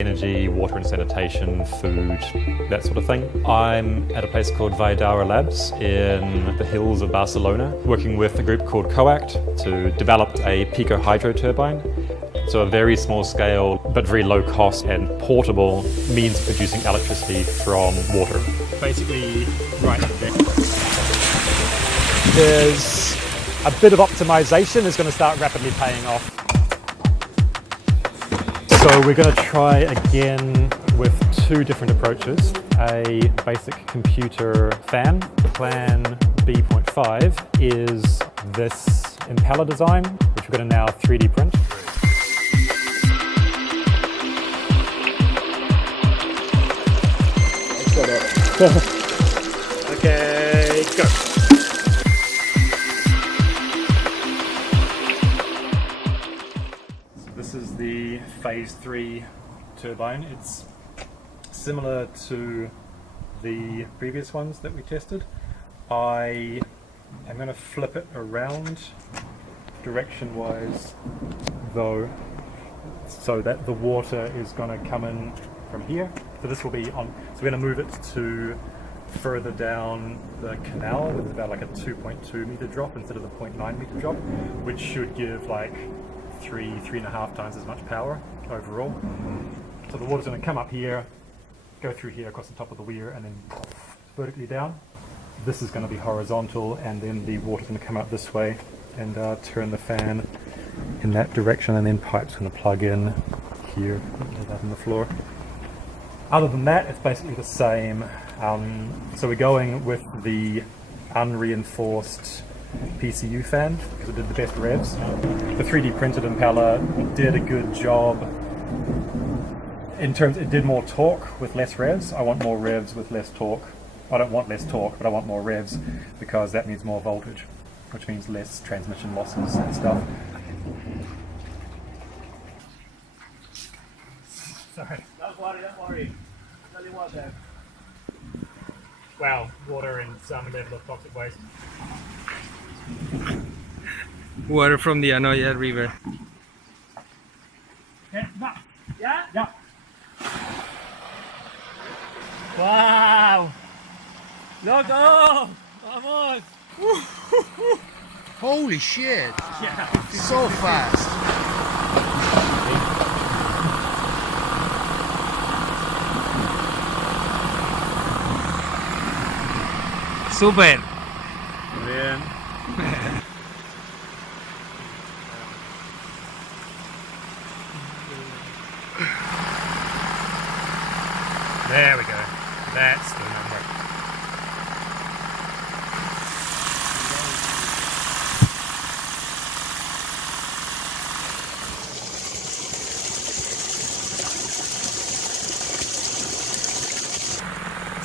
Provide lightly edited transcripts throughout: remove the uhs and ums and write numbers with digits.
Energy, water and sanitation, food, that sort of thing. I'm at a place called Vaidara Labs in the hills of Barcelona, working with a group called COACT to develop a pico hydro turbine. So a very small scale, but very low cost and portable means of producing electricity from water. Basically, right there. There's a bit of optimization is going to start rapidly paying off. So we're going to try again with two different approaches. A basic computer fan. Plan B.5 is this impeller design, which we're going to now 3D print. Okay, go. This is the phase 3 turbine. It's similar to the previous ones that we tested. I am going to flip it around direction wise though, so that the water is going to come in from here. So this will be on, so we're going to move it to further down the canal with about like a 2.2 meter drop instead of the 0.9 meter drop, which should give like 3.5 times as much power overall. So the water's going to come up here, go through here across the top of the weir, and then vertically down. This is going to be horizontal, and then the water's going to come up this way and turn the fan in that direction, and then pipe's going to plug in here, that on the floor. Other than that, it's basically the same. So we're going with the unreinforced PCU fan because it did the best revs. The 3D printed impeller did a good job in terms, it did more torque with less revs. I want more revs with less torque. I don't want less torque, but I want more revs because that means more voltage, which means less transmission losses and stuff. Sorry. Don't worry. Only water. Wow, water and some level of toxic waste. Water from the Anoya River. Yeah? Yeah. Wow! Loco! Vamos! Holy shit! Yeah. So fast! Super! Bien. There we go. That's the number.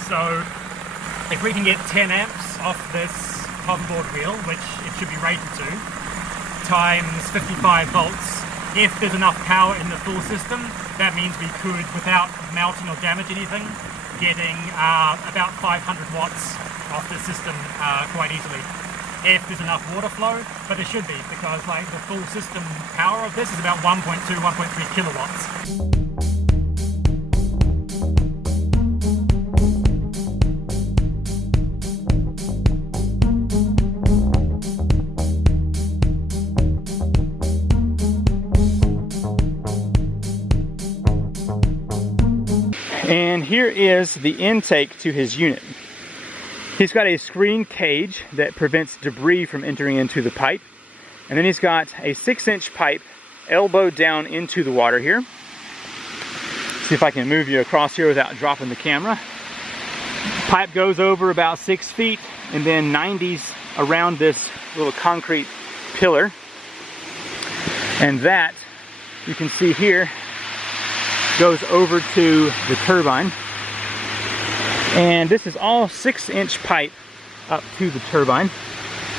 So, if we can get 10 amps off this hoverboard wheel, which it should be rated to, times 55 volts, if there's enough power in the full system, that means we could, without melting or damage anything, getting about 500 watts off the system quite easily. If there's enough water flow, but there should be, because like the full system power of this is about 1.2, 1.3 kilowatts. And here is the intake to his unit. He's got a screen cage that prevents debris from entering into the pipe. And then he's got a 6-inch pipe elbowed down into the water here. See if I can move you across here without dropping the camera. Pipe goes over about 6 feet and then 90s around this little concrete pillar. And that, you can see here, goes over to the turbine. And this is all 6-inch pipe up to the turbine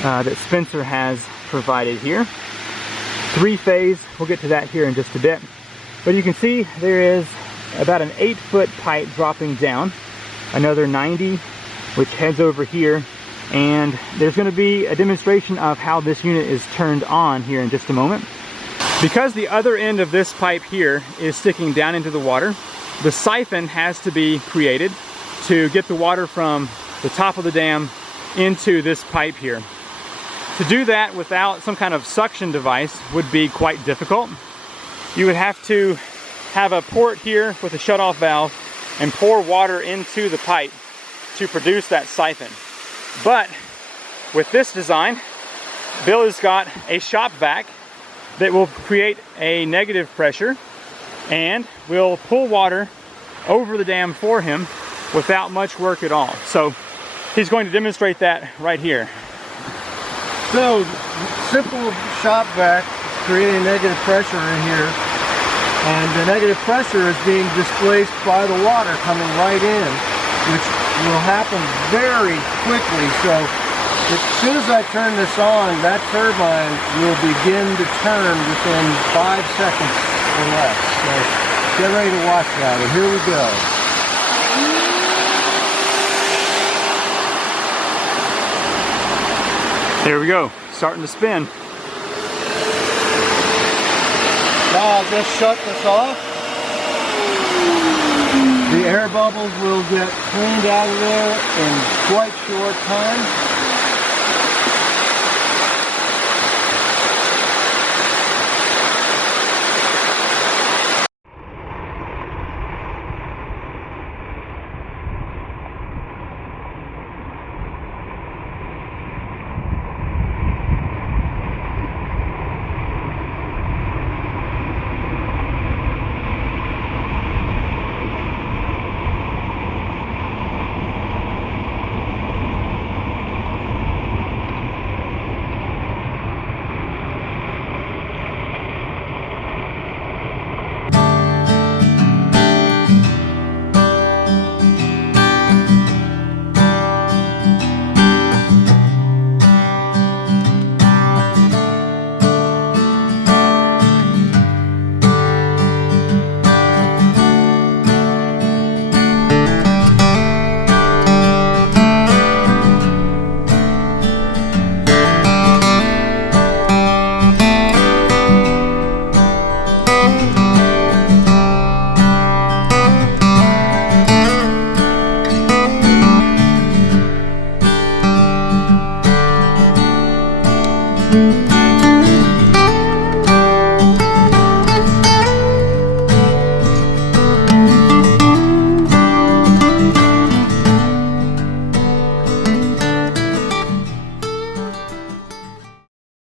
that Spencer has provided here. 3-phase, we'll get to that here in just a bit. But you can see there is about an 8-foot pipe dropping down, another 90 which heads over here, and there's going to be a demonstration of how this unit is turned on here in just a moment. Because the other end of this pipe here is sticking down into the water, the siphon has to be created to get the water from the top of the dam into this pipe here. To do that without some kind of suction device would be quite difficult. You would have to have a port here with a shutoff valve and pour water into the pipe to produce that siphon. But with this design, Bill has got a shop vac that will create a negative pressure and will pull water over the dam for him without much work at all. So he's going to demonstrate that right here. So, simple shop vac creating negative pressure in here, and the negative pressure is being displaced by the water coming right in, which will happen very quickly. So as soon as I turn this on, that turbine will begin to turn within 5 seconds or less. So get ready to watch that, and here we go. There we go, starting to spin. Now I'll just shut this off. The air bubbles will get cleaned out of there in quite short time.